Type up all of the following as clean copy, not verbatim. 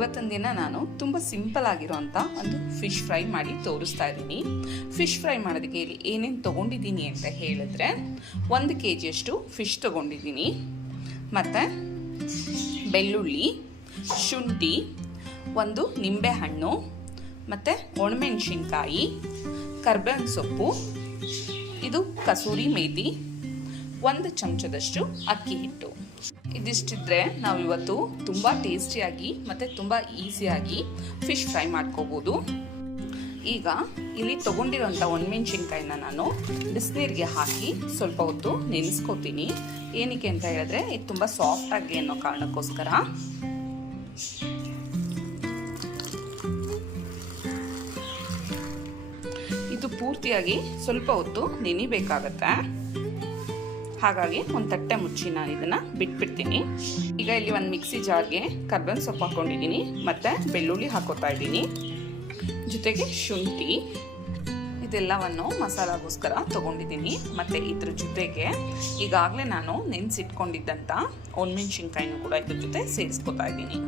ಇವತ್ತಿನ ದಿನ ನಾನು ತುಂಬ ಸಿಂಪಲ್ ಆಗಿರೋಂಥ ಒಂದು ಫಿಶ್ ಫ್ರೈ ಮಾಡಿ ತೋರಿಸ್ತಾ ಇದ್ದೀನಿ. ಫಿಶ್ ಫ್ರೈ ಮಾಡೋದಕ್ಕೆ ಇಲ್ಲಿ ಏನೇನು ತೊಗೊಂಡಿದ್ದೀನಿ ಅಂತ ಹೇಳಿದ್ರೆ 1 kg ಫಿಶ್ ತೊಗೊಂಡಿದ್ದೀನಿ, ಮತ್ತು ಬೆಳ್ಳುಳ್ಳಿ, ಶುಂಠಿ, 1 ನಿಂಬೆಹಣ್ಣು, ಮತ್ತು ಒಣಮೆಣಸಿನ್ಕಾಯಿ, ಕರ್ಬೇವಿನ ಸೊಪ್ಪು, ಇದು ಕಸೂರಿ ಮೇಥಿ, 1 ಚಮಚದಷ್ಟು ಅಕ್ಕಿ ಹಿಟ್ಟು. ಇದಿಷ್ಟಿದ್ರೆ ನಾವು ಇವತ್ತು ತುಂಬ ಟೇಸ್ಟಿಯಾಗಿ ಮತ್ತು ತುಂಬ ಈಸಿಯಾಗಿ ಫಿಶ್ ಫ್ರೈ ಮಾಡ್ಕೋಬೋದು. ಈಗ ಇಲ್ಲಿ ತೊಗೊಂಡಿರೋಂಥ ಒಣಮೆಣಸಿನ್ಕಾಯಿನ ನಾನು ಬಿಸಿನೀರಿಗೆ ಹಾಕಿ ಸ್ವಲ್ಪ ಹೊತ್ತು ನೆನೆಸ್ಕೋತೀನಿ. ಏನಕ್ಕೆ ಅಂತ ಹೇಳಿದ್ರೆ ಇದು ತುಂಬ ಸಾಫ್ಟಾಗಿ ಅನ್ನೋ ಕಾರಣಕ್ಕೋಸ್ಕರ. ಇದು ಪೂರ್ತಿಯಾಗಿ ಸ್ವಲ್ಪ ಹೊತ್ತು ನೆನಿಬೇಕಾಗತ್ತೆ, ಹಾಗಾಗಿ ಒಂದು ತಟ್ಟೆ ಮುಚ್ಚಿ ನಾನು ಇದನ್ನು ಬಿಟ್ಬಿಡ್ತೀನಿ. ಈಗ ಇಲ್ಲಿ ಒಂದು ಮಿಕ್ಸಿ ಜಾರ್ಗೆ ಕರ್ಬೇವಿನ ಸೊಪ್ಪು ಹಾಕ್ಕೊಂಡಿದ್ದೀನಿ, ಮತ್ತು ಬೆಳ್ಳುಳ್ಳಿ ಹಾಕೋತಾ ಇದ್ದೀನಿ, ಜೊತೆಗೆ ಶುಂಠಿ, ಇದೆಲ್ಲವನ್ನು ಮಸಾಲಾಗೋಸ್ಕರ ತೊಗೊಂಡಿದ್ದೀನಿ. ಮತ್ತು ಇದ್ರ ಜೊತೆಗೆ ಈಗಾಗಲೇ ನಾನು ನೆನೆಸಿಟ್ಕೊಂಡಿದ್ದಂಥ ಒಣಮೆಣಸಿನ್ಕಾಯಿನೂ ಕೂಡ ಇದ್ರ ಜೊತೆ ಸೇರಿಸ್ಕೊತಾ ಇದ್ದೀನಿ.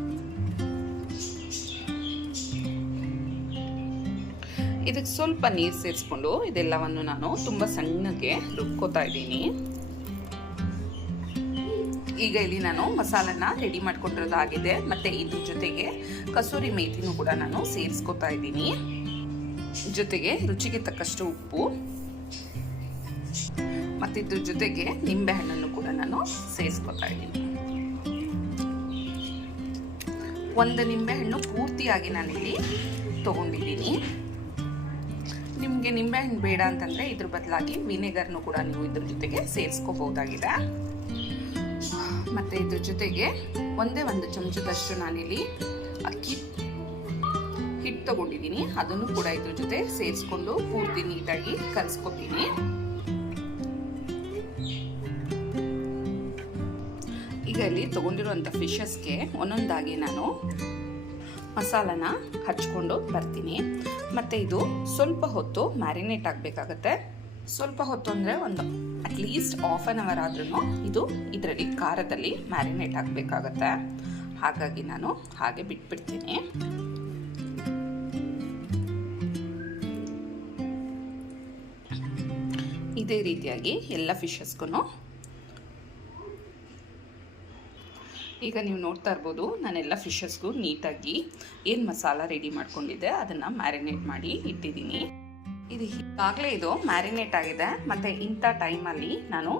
ಇದಕ್ಕೆ ಸ್ವಲ್ಪ ನೀರು ಸೇರಿಸ್ಕೊಂಡು ಇದೆಲ್ಲವನ್ನು ನಾನು ತುಂಬ ಸಣ್ಣಗೆ ರುಬ್ಕೋತಾ ಇದ್ದೀನಿ. ಈಗ ಇಲ್ಲಿ ನಾನು ಮಸಾಲನ್ನ ರೆಡಿ ಮಾಡ್ಕೊಂಡಿರೋದಾಗಿದೆ, ಮತ್ತು ಇದ್ರ ಜೊತೆಗೆ ಕಸೂರಿ ಮೇಥಿನೂ ಕೂಡ ನಾನು ಸೇರಿಸ್ಕೊತಾ ಇದ್ದೀನಿ, ಜೊತೆಗೆ ರುಚಿಗೆ ತಕ್ಕಷ್ಟು ಉಪ್ಪು, ಮತ್ತು ಇದ್ರ ಜೊತೆಗೆ ನಿಂಬೆಹಣ್ಣನ್ನು ಕೂಡ ನಾನು ಸೇರಿಸ್ಕೊತಾ ಇದ್ದೀನಿ. 1 ನಿಂಬೆಹಣ್ಣು ಪೂರ್ತಿಯಾಗಿ ನಾನಿಲ್ಲಿ ತಗೊಂಡಿದ್ದೀನಿ. ನಿಮಗೆ ನಿಂಬೆಹಣ್ಣು ಬೇಡ ಅಂತಂದರೆ ಇದ್ರ ಬದಲಾಗಿ ವಿನೆಗರ್ನು ಕೂಡ ನೀವು ಇದ್ರ ಜೊತೆಗೆ ಸೇರಿಸ್ಕೋಬಹುದಾಗಿದೆ. ಮತ್ತು ಇದ್ರ ಜೊತೆಗೆ 1 ಚಮಚದಷ್ಟು ನಾನಿಲ್ಲಿ ಅಕ್ಕಿ ಹಿಟ್ಟು ತಗೊಂಡಿದ್ದೀನಿ, ಅದನ್ನು ಕೂಡ ಇದ್ರ ಜೊತೆ ಸೇರಿಸ್ಕೊಂಡು ಪೂರ್ತಿ ನೀಟಾಗಿ ಕಲಿಸ್ಕೊತೀನಿ. ಈಗ ಇಲ್ಲಿ ತಗೊಂಡಿರುವಂಥ ಫಿಶಸ್ಗೆ ಒಂದೊಂದಾಗಿ ನಾನು ಮಸಾಲಾನ ಹಚ್ಕೊಂಡು ಬರ್ತೀನಿ. ಮತ್ತು ಇದು ಸ್ವಲ್ಪ ಹೊತ್ತು ಮ್ಯಾರಿನೇಟ್ ಆಗಬೇಕಾಗತ್ತೆ. ಸ್ವಲ್ಪ ಹೊತ್ತು ಅಂದರೆ ಒಂದು ಅಟ್ಲೀಸ್ಟ್ ½ an hour ಆದ್ರೂ ಇದು ಇದರಲ್ಲಿ ಖಾರದಲ್ಲಿ ಮ್ಯಾರಿನೇಟ್ ಆಗಬೇಕಾಗತ್ತೆ, ಹಾಗಾಗಿ ನಾನು ಹಾಗೆ ಬಿಟ್ಬಿಡ್ತೀನಿ. ಇದೇ ರೀತಿಯಾಗಿ ಎಲ್ಲ ಫಿಶಸ್ಗೂ ಈಗ ನೀವು ನೋಡ್ತಾ ಇರ್ಬೋದು, ನಾನೆಲ್ಲ ಫಿಶಸ್ಗೂ ನೀಟಾಗಿ ಏನು ಮಸಾಲ ರೆಡಿ ಮಾಡ್ಕೊಂಡಿದ್ದೆ ಅದನ್ನು ಮ್ಯಾರಿನೇಟ್ ಮಾಡಿ ಇಟ್ಟಿದ್ದೀನಿ. ಇದು ಈಗಾಗಲೇ ಇದು ಮ್ಯಾರಿನೇಟ್ ಆಗಿದೆ. ಮತ್ತು ಇಂಥ ಟೈಮಲ್ಲಿ ನಾನು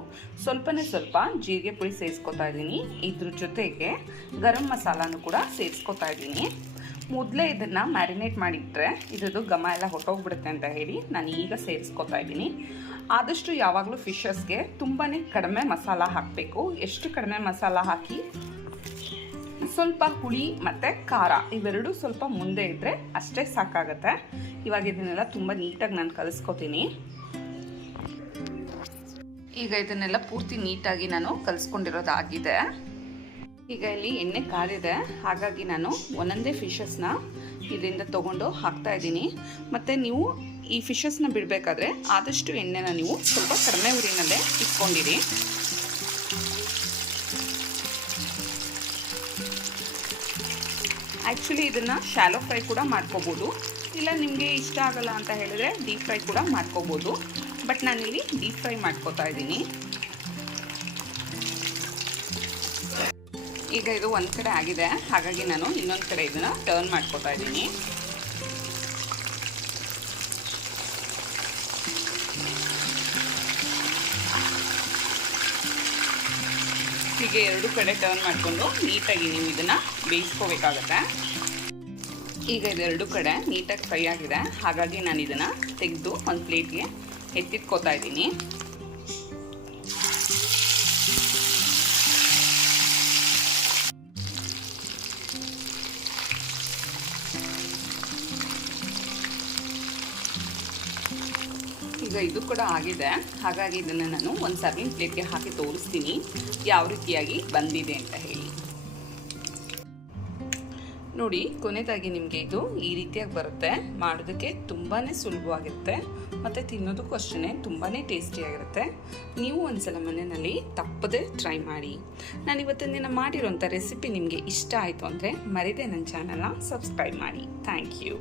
ಸ್ವಲ್ಪ ಜೀರಿಗೆ ಪುಡಿ ಸೇರಿಸ್ಕೊತಾ ಇದ್ದೀನಿ. ಇದ್ರ ಜೊತೆಗೆ ಗರಂ ಮಸಾಲಾನು ಕೂಡ ಸೇರಿಸ್ಕೊತಾ ಇದ್ದೀನಿ. ಮೊದಲೇ ಇದನ್ನು ಮ್ಯಾರಿನೇಟ್ ಮಾಡಿಟ್ರೆ ಇದ್ರದ್ದು ಘಮ ಎಲ್ಲ ಹೊಟ್ಟೋಗ್ಬಿಡುತ್ತೆ ಅಂತ ಹೇಳಿ ನಾನು ಈಗ ಸೇರಿಸ್ಕೊತಾ ಇದ್ದೀನಿ. ಆದಷ್ಟು ಯಾವಾಗಲೂ ಫಿಶಸ್ಗೆ ತುಂಬಾ ಕಡಿಮೆ ಮಸಾಲ ಹಾಕಬೇಕು. ಎಷ್ಟು ಕಡಿಮೆ ಮಸಾಲ ಹಾಕಿ ಸ್ವಲ್ಪ ಹುಳಿ ಮತ್ತು ಖಾರ ಇವೆರಡೂ ಸ್ವಲ್ಪ ಮುಂದೆ ಇದ್ದರೆ ಅಷ್ಟೇ ಸಾಕಾಗತ್ತೆ. ಇವಾಗ ಇದನ್ನೆಲ್ಲ ತುಂಬ ನೀಟಾಗಿ ನಾನು ಕಲಿಸ್ಕೊತೀನಿ. ಈಗ ಇದನ್ನೆಲ್ಲ ಪೂರ್ತಿ ನೀಟಾಗಿ ನಾನು ಕಲಿಸ್ಕೊಂಡಿರೋದಾಗಿದೆ. ಈಗ ಇಲ್ಲಿ ಎಣ್ಣೆ ಕಾದಿದೆ, ಹಾಗಾಗಿ ನಾನು ಒಂದೊಂದೇ ಫಿಶಸ್ನ ಇದರಿಂದ ತೊಗೊಂಡು ಹಾಕ್ತಾ ಇದ್ದೀನಿ. ಮತ್ತು ನೀವು ಈ ಫಿಶಸ್ನ ಬಿಡಬೇಕಾದ್ರೆ ಆದಷ್ಟು ಎಣ್ಣೆನ ನೀವು ಸ್ವಲ್ಪ ಕಡಿಮೆ ಉರಿನಲ್ಲೇ ಇಟ್ಕೊಂಡಿರಿ. ಆ್ಯಕ್ಚುಲಿ ಇದನ್ನು ಶಾಲೋ ಫ್ರೈ ಕೂಡ ಮಾಡ್ಕೋಬೋದು, ಇಲ್ಲ ನಿಮಗೆ ಇಷ್ಟ ಆಗಲ್ಲ ಅಂತ ಹೇಳಿದ್ರೆ ಡೀಪ್ ಫ್ರೈ ಕೂಡ ಮಾಡ್ಕೋಬೋದು. ಬಟ್ ನಾನಿಲ್ಲಿ ಡೀಪ್ ಫ್ರೈ ಮಾಡ್ಕೋತಾ ಇದ್ದೀನಿ. ಈಗ ಇದು ಒಂದು ಕಡೆ ಆಗಿದೆ, ಹಾಗಾಗಿ ನಾನು ಇನ್ನೊಂದು ಕಡೆ ಇದನ್ನು ಟರ್ನ್ ಮಾಡ್ಕೋತಾ ಇದ್ದೀನಿ. ಹೀಗೆ 2 ಕಡೆ ಟರ್ನ್ ಮಾಡಿಕೊಂಡು ನೀಟಾಗಿ ನೀವು ಇದನ್ನು ಬೇಯಿಸ್ಕೋಬೇಕಾಗತ್ತೆ. ಈಗ ಇದು 2 ಕಡೆ ನೀಟಾಗಿ ಫ್ರೈ ಆಗಿದೆ, ಹಾಗಾಗಿ ನಾನು ಇದನ್ನು ತೆಗೆದು ಒಂದು ಪ್ಲೇಟ್ಗೆ ಎತ್ತಿಟ್ಕೋತಾ ಇದ್ದೀನಿ. ಈಗ ಇದು ಕೂಡ ಆಗಿದೆ, ಹಾಗಾಗಿ ಇದನ್ನು ನಾನು ಒಂದು ಸರ್ವಿಂಗ್ ಪ್ಲೇಟ್ಗೆ ಹಾಕಿ ತೋರಿಸ್ತೀನಿ ಯಾವ ರೀತಿಯಾಗಿ ಬಂದಿದೆ ಅಂತ ಹೇಳಿ. ನೋಡಿ, ಕೊನೆಯದಾಗಿ ನಿಮಗೆ ಇದು ಈ ರೀತಿಯಾಗಿ ಬರುತ್ತೆ. ಮಾಡೋದಕ್ಕೆ ತುಂಬಾ ಸುಲಭವಾಗಿರುತ್ತೆ, ಮತ್ತು ತಿನ್ನೋದಕ್ಕೂ ಅಷ್ಟೇ ತುಂಬಾ ಟೇಸ್ಟಿಯಾಗಿರುತ್ತೆ. ನೀವು ಒಂದ್ಸಲ ಮನೆಯಲ್ಲಿ ತಪ್ಪದೆ ಟ್ರೈ ಮಾಡಿ. ನಾನು ಇವತ್ತಿನ ದಿನ ಮಾಡಿರೋಂಥ ರೆಸಿಪಿ ನಿಮಗೆ ಇಷ್ಟ ಆಯಿತು ಅಂದರೆ ಮರಿದೇ ನನ್ನ ಚಾನಲ್ನ ಸಬ್ಸ್ಕ್ರೈಬ್ ಮಾಡಿ. Thank you.